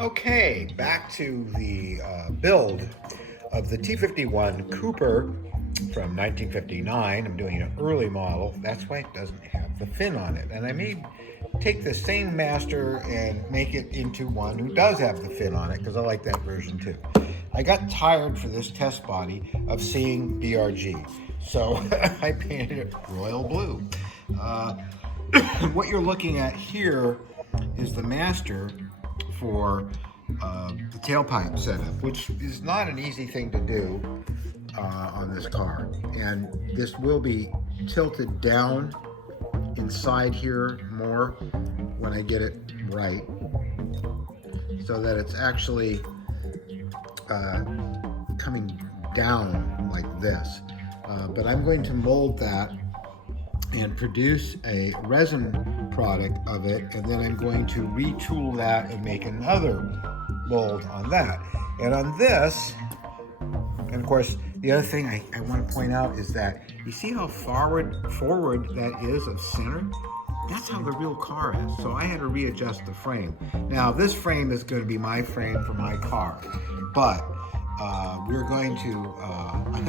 Okay, back to the build of the T51 Cooper from 1959. I'm doing an early model. That's why it doesn't have the fin on it. And I may take the same master and make it into one who does have the fin on it, because I like that version too. I got tired for this test body of seeing BRG, so I painted it royal blue. What you're looking at here is the master for the tailpipe setup, which is not an easy thing to do on this car. And this will be tilted down inside here more when I get it right, so that it's actually coming down like this. But I'm going to mold that and produce a resin product of it, and then I'm going to retool that and make another mold on that. And on this, and of course, the other thing I want to point out is that you see how forward that is of center? That's how the real car is. So I had to readjust the frame. Now this frame is going to be my frame for my car, but I'm going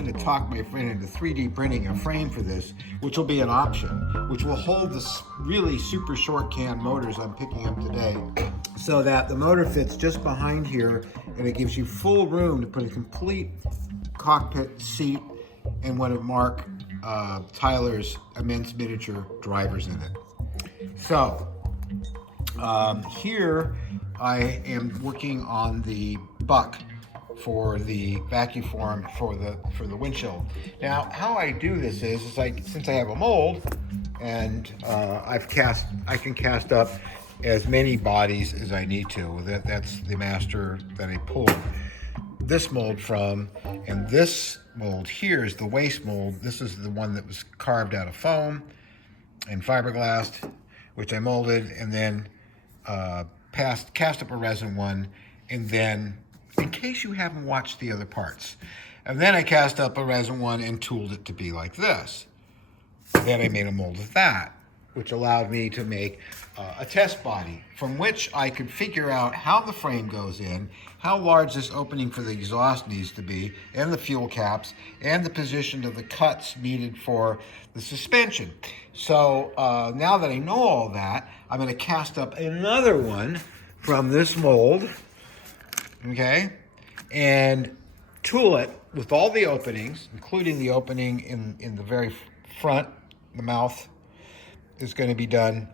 to talk my friend into 3D printing a frame for this, which will be an option, which will hold this really super short can motors I'm picking up today, so that the motor fits just behind here, and it gives you full room to put a complete cockpit seat and one of Mark Tyler's immense miniature drivers in it. So here I am working on the buck for the Vacuform for the windshield. Now, how I do this is since I have a mold and I can cast up as many bodies as I need to. That's the master that I pulled this mold from, and this mold here is the waste mold. This is the one that was carved out of foam and fiberglass, which I molded and then cast up a resin one, and then, in case you haven't watched the other parts, and then I cast up a resin one and tooled it to be like this. Then I made a mold of that, which allowed me to make a test body from which I could figure out how the frame goes in, how large this opening for the exhaust needs to be, and the fuel caps, and the position of the cuts needed for the suspension. So now that I know all that, I'm going to cast up another one from this mold, okay, and tool it with all the openings, including the opening in the very front. The mouth is going to be done.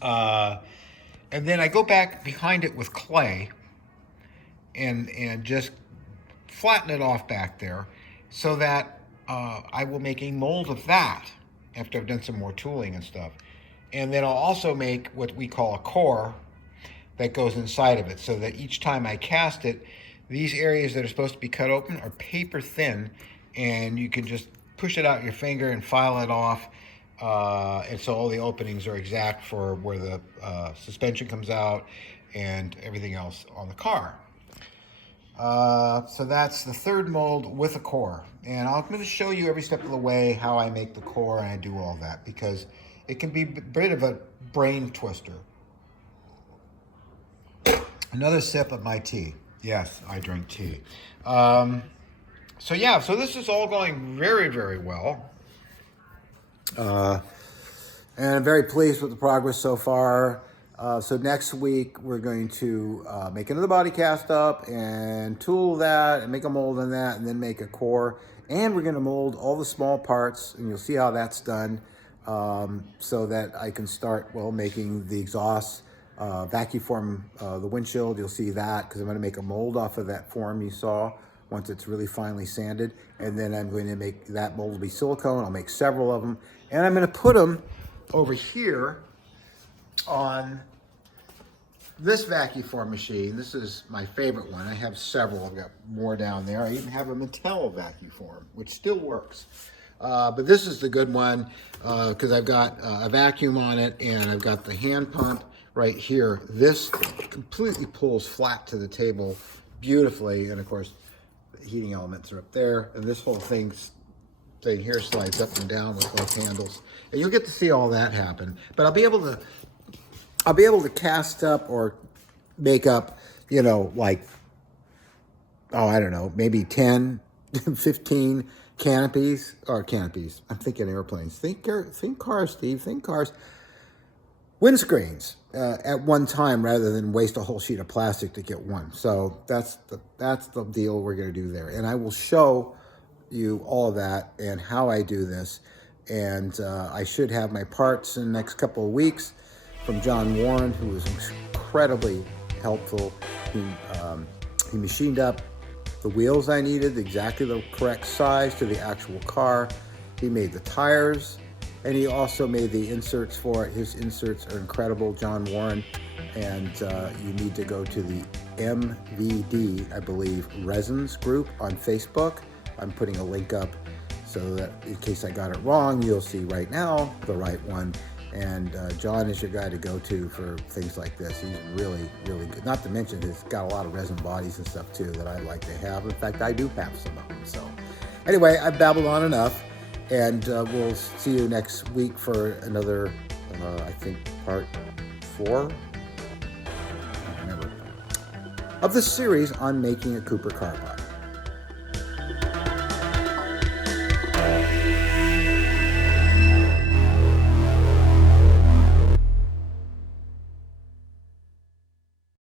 And then I go back behind it with clay and just flatten it off back there, so that I will make a mold of that after I've done some more tooling and stuff. And then I'll also make what we call a core that goes inside of it, so that each time I cast it, these areas that are supposed to be cut open are paper thin, and you can just push it out your finger and file it off. And so all the openings are exact for where the suspension comes out and everything else on the car. So that's the third mold with a core. And I'm going to show you every step of the way how I make the core and I do all that, because it can be a bit of a brain twister. Another sip of my tea. Yes, I drink tea. So yeah, so this is all going very, very well. And I'm very pleased with the progress so far. So next week we're going to make another body cast up and tool that and make a mold on that, and then make a core. And we're going to mold all the small parts, and you'll see how that's done, so that I can start, making the exhaust, Vacuform the windshield. You'll see that, because I'm going to make a mold off of that form you saw once it's really finely sanded. And then I'm going to make that mold to be silicone. I'll make several of them, and I'm going to put them over here on this Vacuform machine. This is my favorite one. I have several. I've got more down there. I even have a Mattel Vacuform, which still works. But this is the good one, because I've got a vacuum on it, and I've got the hand pump right here. This completely pulls flat to the table beautifully, and of course the heating elements are up there, and this whole thing here slides up and down with both handles, and you'll get to see all that happen. But I'll be able to cast up or make up like, oh, I don't know, maybe 10, 15 canopies. I'm thinking airplanes. Think cars, Steve. Think cars. Windscreens at one time rather than waste a whole sheet of plastic to get one. So that's the deal we're going to do there. And I will show you all of that and how I do this. And I should have my parts in the next couple of weeks from John Warren, who was incredibly helpful. He machined up the wheels I needed, exactly the correct size to the actual car. He made the tires, and he also made the inserts for it. His inserts are incredible, John Warren. And you need to go to the MVD, I believe, Resins group on Facebook. I'm putting a link up so that in case I got it wrong, you'll see right now the right one. And John is your guy to go to for things like this. He's really, really good. Not to mention he's got a lot of resin bodies and stuff too that I like to have. In fact, I do have some of them. So anyway, I've babbled on enough. And we'll see you next week for another, I think, part 4, I don't remember, of the series on making a Cooper car body.